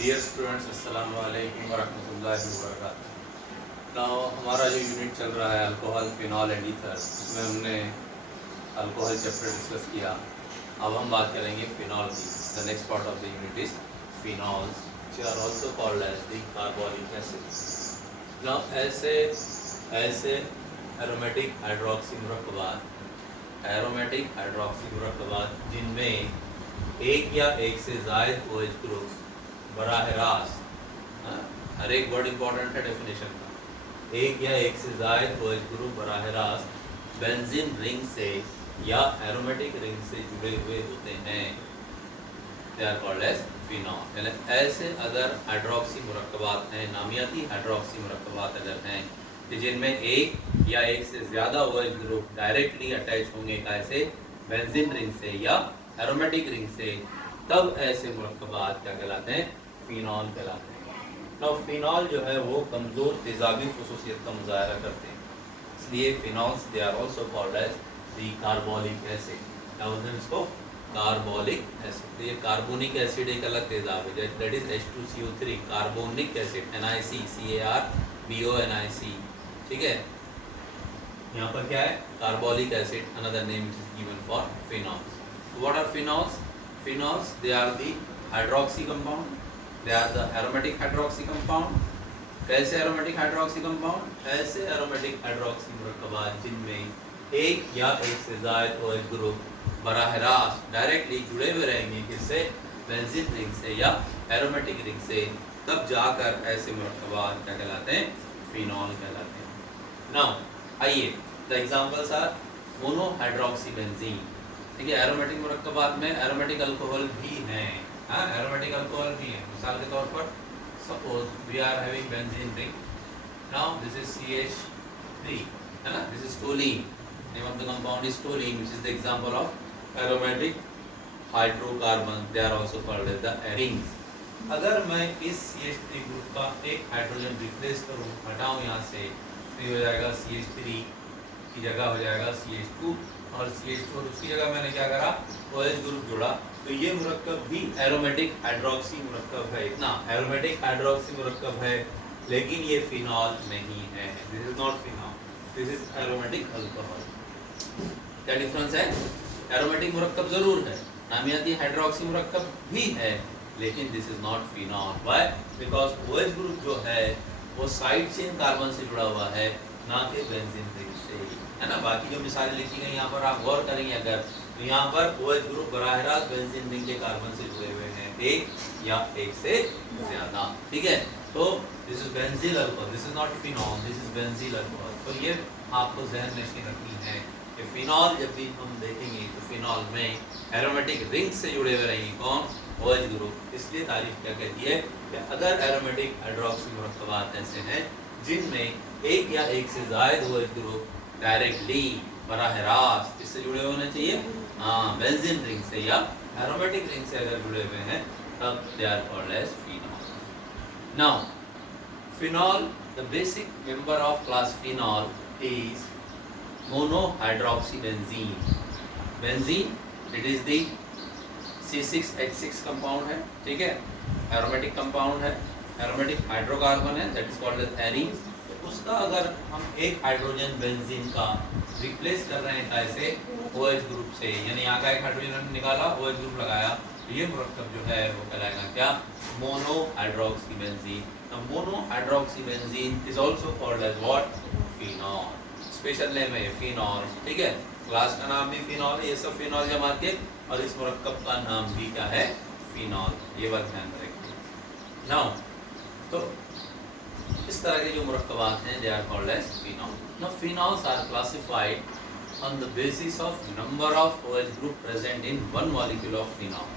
Dear students, अस्सलाम वालेकुम वरहमतुल्लाहि वबरकातुहू। नाउ हमारा जो यूनिट चल रहा है अल्कोहल, फिनॉल एंड ईथर, उसमें हमने अल्कोहल चैप्टर डिस्कस किया। अब हम बात करेंगे फिनॉल की। The next part of the unit is phenols, which are also called as the carbolic acids. Now ऐसे एरोमेटिक हाइड्रोक्सी मुरक्कबात जिनमें एक या एक से ज़ायद OH ग्रुप बराह रास्त, हर एक वर्ड इंपॉर्टेंट है डेफिनेशन का, एक या एक से ज़ायद OH ग्रुप बराह रास्त बेंजीन रिंग से या एरोमेटिक रिंग से जुड़े हुए होते हैं, they are called as phenol. यानी ऐसे अगर हाइड्रोक्सी मुरक्कबात हैं, नामियाती हाइड्रोक्सी मुरक्कबात अगर हैं कि जिनमें एक या एक से ज़्यादा OH ग्रुप डायरेक्टली अटैच होंगे कैसे, बेंजीन रिंग से या एरोमेटिक रिंग से, तब ऐसे मुरक्कबात क्या कहलाते हैं, फिनॉल कहलाते हैं। नाउ फिनॉल जो है वो कमज़ोर तेज़ाबी खुसूसियत का मुज़ाहरा करते हैं, इसलिए phenols they are also called as the carbolic acid. क्या बोलते हैं इसको, कार्बोलिक एसिड। तो ये कार्बोनिक एसिड एक अलग तेज़ाब है, that is H2CO3, carbonic acid, NiC, ठीक है। यहाँ पर क्या है, carbolic acid, another name is given for phenols. What are phenols? Phenols they are the hydroxy compound, they are the aromatic hydroxy compound. कैसे एरोमेटिक हाइड्रोक्सी कंपाउंड? ऐसे aromatic hydroxy मुरक्कबात जिनमें एक या एक से ज़ायद OH ग्रुप बराह रास्त डायरेक्टली जुड़े हुए रहेंगे, किससे, बेंजीन रिंग से या एरोमेटिक रिंग से, तब जाकर ऐसे मुरक्कबात क्या कहलाते हैं, फिनॉल कहलाते हैं। नाउ आइए, the examples are mono hydroxy benzene. देखिए एरोमेटिक मुरक्कबात में एरोमेटिक अल्कोहल भी हैं, एरोमेटिक अल्कोहल भी हैं। मिसाल के तौर पर suppose we are having benzene ring, now this is CH3, है ना, this is toluene, name of the compound is toluene, which is the example of aromatic hydrocarbon, they are also called as the arenes. अगर मैं इस CH3 group का एक hydrogen replace करूं, हटाऊं यहाँ से, तो ये हो जाएगा CH3 की जगह हो जाएगा CH2, और CH2 और उसकी जगह मैंने क्या करा, OH ग्रुप जोड़ा, तो ये मुरक्कब भी एरोमेटिक हाइड्रोक्सी मुरक्कब है। इतना एरोमेटिक हाइड्रोक्सी मुरक्कब है, लेकिन ये फिनॉल नहीं है। This is not phenol, this is aromatic alcohol. क्या डिफरेंस है? एरोमेटिक मुरक्कब जरूर है, नामियाती हाइड्रोक्सी मुरक्कब भी है, लेकिन this is not phenol. Why? Because OH group जो है वो साइड चेन कार्बन से जुड़ा हुआ है, ना कि बेंजीन रिंग से, है ना। बाकी जो मिसालें लिखी गई यहाँ पर आप गौर करेंगे अगर, तो यहाँ पर OH ग्रुप बराह रास्त बेंजीन रिंग के कार्बन से जुड़े हुए हैं, एक या एक से ज्यादा, ठीक है। तो this is बेंजील alcohol, this is not phenol, this is बेंजील alcohol. तो ये आपको जहन नशीं रखनी है कि फिनॉल जब भी हम देखेंगे तो फिनॉल में एरोमेटिक रिंग से जुड़े हुए रहेंगे कौन, OH ग्रुप। इसलिए तारीफ क्या कहती है कि अगर एरोमेटिक हाइड्रोक्सी मुरक्कबात ऐसे हैं जिनमें एक या एक से ज़ायद OH ग्रुप डायरेक्टली बराह रास्त इससे जुड़े होने चाहिए, बेंजीन रिंग से या एरोमेटिक रिंग से अगर जुड़े हुए हैं, तब they are called as phenol. Now phenol, the basic member of class phenol is monohydroxybenzene. Benzene it is the C6H6 compound है, ठीक है, एरोमेटिक कंपाउंड है, एरोमेटिक हाइड्रोकार्बन है, that is called as arenes. उसका अगर हम एक हाइड्रोजन बेंजीन का रिप्लेस कर रहे हैं कैसे, OH ग्रुप से, यानी यहाँ का एक हाइड्रोजन हमने निकाला, OH ग्रुप लगाया, तो ये मुरक्कब जो है वो कहलाएगा क्या, mono hydroxybenzene. Mono hydroxybenzene is also called as what, phenol. Special name है फिनॉल, ठीक है। क्लास का नाम भी फिनॉल है, ये सब फिनॉल जमा के, और इस मुरक्कब का नाम भी क्या है, फिनॉल। ये बात ध्यान रखिए। नाउ तो इस तरह के जो मुरक्कबात हैं, they are called as phenol. Now phenols are classified on the basis of number of OH group present in one molecule of phenol.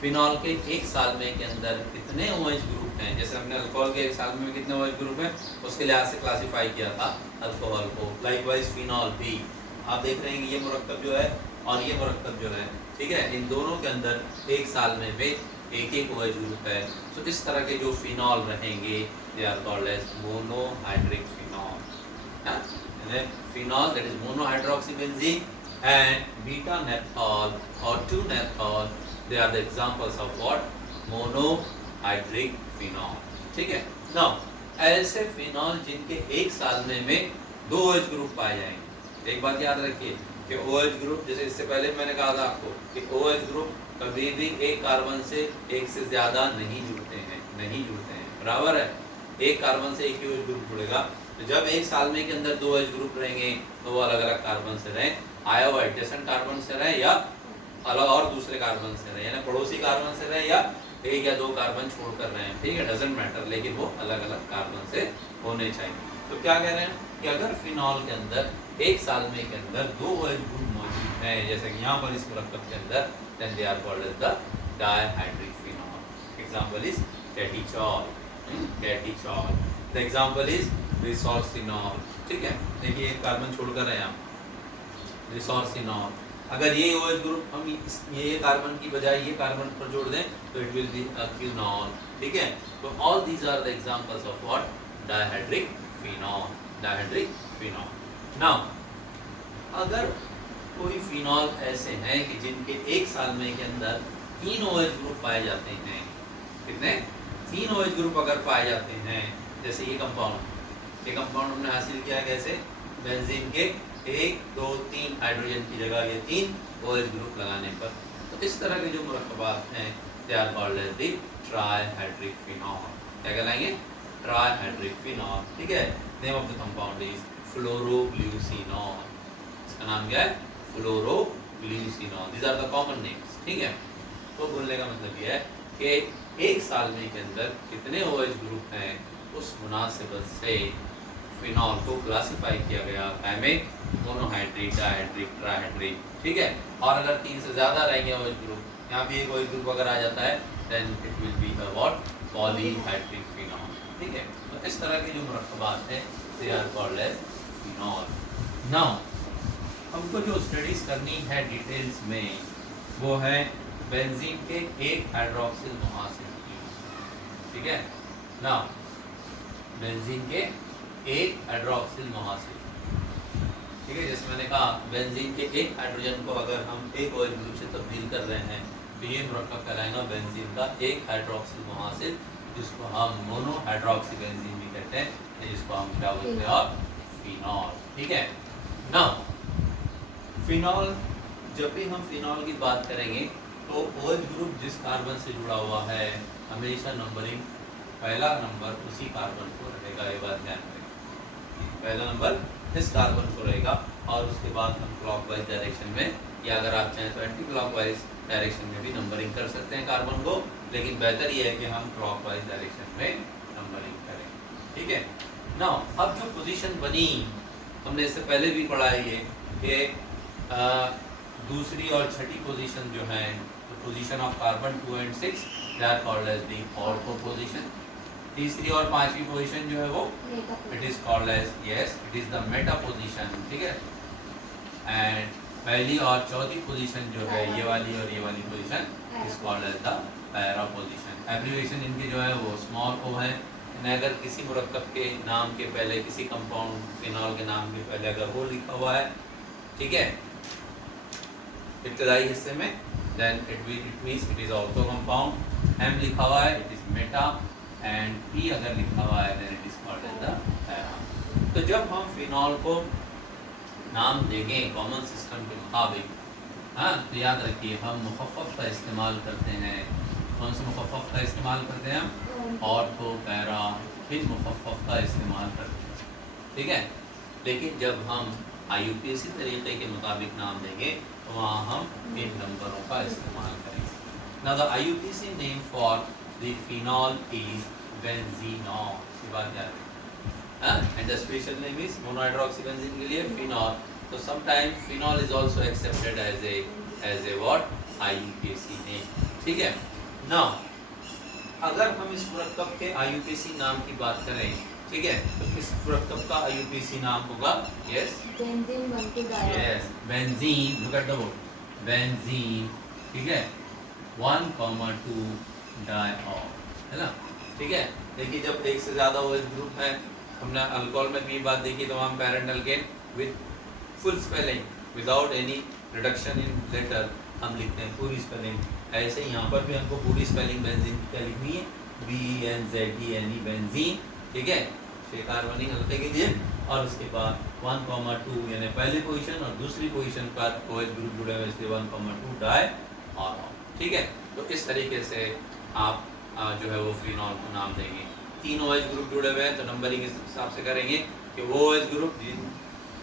Phenol के एक साल में के अंदर कितने OH ग्रुप हैं, जैसे हमने अल्कोहल के एक साल में कितने OH ग्रुप हैं उसके लिहाज से क्लासिफाई किया था अल्कोहल को, लाइकवाइज फिनॉल भी। आप देख रहे हैं कि ये मुरक्कब जो है और ये मुरक्कब जो है, ठीक है, इन दोनों के अंदर एक साल में वे एक एक OH ग्रुप है। सो इस तरह के जो फिनॉल रहेंगे, they are called as monohydric phenol. Phenol that is monohydroxybenzene and beta naphthol or 2 naphthol, they are the examples of what, mono hydric phenol. ठीक है, नाउ ऐसे फिनॉल जिनके एक सालने में 2 OH ग्रुप पाए जाएंगे। एक बात याद रखिए कि OH ग्रुप, जैसे इससे पहले मैंने कहा था आपको कि OH ग्रुप कभी भी एक कार्बन से एक से ज्यादा नहीं जुड़ते हैं, बराबर है। एक कार्बन से एक ही OH ग्रुप जुड़ेगा। तो जब एक सालने के अंदर 2 OH ग्रुप रहेंगे तो वो अलग अलग कार्बन से रहें, आया वो एडजेसेंट कार्बन से रहे या अलग और दूसरे कार्बन से रहे, यानी पड़ोसी कार्बन से रहे या एक या 2 कार्बन छोड़कर रहे हैं, ठीक है, डजंट मैटर, लेकिन वो अलग अलग कार्बन से होने चाहिए। तो क्या कह रहे हैं कि अगर फिनॉल के अंदर एक सालने के अंदर 2 OH ग्रुप मौजूद हैं, जैसे कि यहाँ पर इस मुरक्कब के अंदर, then they are called as the dihydric phenol. Example is catechol. catechol. The example is resorcinol. ठीक है, देखिए एक कार्बन छोड़कर है यहाँ, resorcinol। अगर ये OH ग्रुप हम ये कार्बन की बजाय ये कार्बन पर जोड़ दें तो it will be a quinol. ठीक है, तो all these are the examples of what, dihydric phenol, dihydric phenol. Now अगर कोई फिनॉल ऐसे हैं कि जिनके एक सालने के अंदर 3 OH ग्रुप पाए जाते हैं, कितने, 3 OH ग्रुप अगर पाए जाते हैं, जैसे ये कंपाउंड हमने हासिल किया कैसे, बेंजीन के 1, 2, 3 हाइड्रोजन की जगह ये 3 OH ग्रुप लगाने पर। तो इस तरह के जो मुरक्कबात हैं they are called as the trihydric phenol. क्या कहलाएंगे, ट्राइहाइड्रिक फिनॉल। ठीक है, name of the compound is phloroglycerol. इसका नाम क्या है, phloroglycerol. These are the common names. ठीक है, तो बोलने का मतलब ये है कि एक सालने के अंदर कितने OH ग्रुप हैं उस मुनासिबत से फिनॉल को क्लासिफाई किया गया में मोनोहाइड्रिक, डायहाइड्रिक, ट्राइहाइड्रिक। ठीक है, और अगर 3 से ज्यादा रहेंगे OH ग्रुप, यहाँ भी एक OH ग्रुप अगर आ जाता है then it will be what, polyhydric phenol. ठीक है, तो इस तरह के जो मुरक्कबात हैं they are called as phenol. Now हमको जो स्टडीज करनी है डिटेल्स में वो है बेंजीन के एक हाइड्रोक्सिल मुआसिल की। ठीक है, नाउ बेंजीन के एक हाइड्रोक्सिल मुआसिल, ठीक है, जैसे मैंने कहा बेंजीन के एक हाइड्रोजन को अगर हम एक OH ग्रुप से तब्दील कर रहे हैं तो ये मुरक्कब कहलाएगा बेंजीन का एक हाइड्रोक्सिल मुआसिल, जिसको हम मोनोहाइड्रोक्सी बेंजीन भी कहते हैं, जिसको हम क्या बोलते हैं, फिनॉल। ठीक है, नाउ फिनॉल, जब भी हम फिनॉल की बात करेंगे तो OH ग्रुप जिस कार्बन से जुड़ा हुआ है हमेशा नंबरिंग पहला नंबर उसी कार्बन को रहेगा, ये बात ध्यान रखें, पहला नंबर इस कार्बन को रहेगा और उसके बाद हम क्लॉकवाइज डायरेक्शन में या अगर आप चाहें तो एंटी क्लॉकवाइज डायरेक्शन में भी नंबरिंग कर सकते हैं कार्बन को, लेकिन बेहतर ये है कि हम क्लॉकवाइज डायरेक्शन में नंबरिंग करें। ठीक है, नाउ अब जो पोजीशन बनी हमने इससे पहले भी पढ़ा है ये कि दूसरी और छठी पोजीशन जो है, position of carbon 2 and 6 they are called as the ortho position. तीसरी और पांचवी पोजीशन जो है वो it is called as, yes, it is the meta position. ठीक है, एंड पहली और चौथी पोजीशन जो है ये वाली और ये वाली position is called as the para position. Abbreviation इनकी जो है वो स्मॉल ओ है, अगर किसी मुरक्कब के नाम के पहले, किसी कंपाउंड फिनॉल के नाम के पहले अगर वो लिखा हुआ है, ठीक है, इब्तदाई हिस्से में, then it means it is also compound. M लिखा हुआ है it is meta, and P अगर लिखा हुआ है then it is called as the para. तो जब हम फिनॉल को नाम देंगे कॉमन सिस्टम के मुताबिक, हाँ, तो याद रखिए हम मुखफ़फ़ का इस्तेमाल करते हैं। कौन से मुखफ़फ़ का इस्तेमाल करते हैं हम, ऑर्थो, पैरा, फिर मुखफ़फ़ का इस्तेमाल करते हैं। ठीक है, लेकिन जब हम IUPAC तरीके के मुताबिक नाम देंगे तो वहाँ हम इन नंबरों का इस्तेमाल करेंगे। Now the IUPAC name for the phenol is benzenol। ये बात याद रखें, and the special name is monohydroxybenzene के लिए phenol। तो sometimes phenol is also accepted as a what, IUPAC name। ठीक है, now अगर हम इस मुरक्कब के IUPAC नाम की बात करें, ठीक है, तो इस मुरक्कब का IUPAC नाम होगा, yes, benzene 1,2 yes, benzene, look at the word, benzene. ठीक है, 1,2 डाइऑल, है ना। ठीक है, देखिए जब एक से ज़्यादा OH ग्रुप है, हमने अल्कोहल में भी बात देखी तो हम parent alkane with full spelling without any reduction in letter हम लिखते हैं पूरी स्पेलिंग। ऐसे ही यहाँ पर भी हमको पूरी स्पेलिंग बेंजीन क्या लिखनी है, BNZENE बेंजीन, ठीक है, 6 कार्बनिक हल्के के लिए। और उसके बाद 1,2 यानी पहली पोजीशन और दूसरी पोजीशन पर OH ग्रुप जुड़े हुए इसलिए 1,2 डाई ऑल, ठीक है। तो इस तरीके से आप जो है वो फिनॉल को नाम देंगे। 3 OH ग्रुप जुड़े हुए हैं तो नंबरिंग इस हिसाब से करेंगे कि वो OH ग्रुप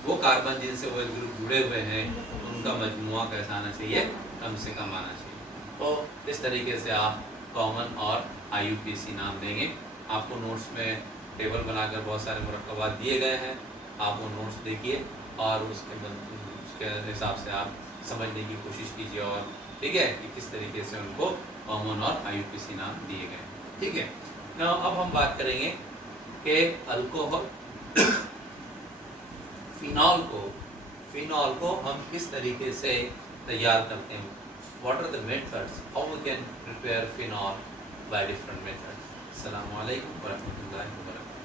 वो कार्बन जिनसे OH ग्रुप जुड़े हुए हैं उनका मजमुआ कैसा आना चाहिए, कम से कम आना चाहिए। तो इस तरीके से आप कॉमन और IUPAC नाम देंगे। आपको नोट्स में टेबल बनाकर बहुत सारे मुरक्कबात दिए गए हैं, आप वो नोट्स देखिए और उसके हिसाब से आप समझने की कोशिश कीजिए, और ठीक है कि किस तरीके से उनको कॉमन और IUPAC नाम दिए गए, ठीक है। ना अब हम बात करेंगे कि अल्कोहल फिनॉल को हम किस तरीके से तैयार करते हैं। What are the methods how we can prepare phenol by different methods. अस्सलामु अलैकुम व रहमतुल्लाहि व बरकातहू।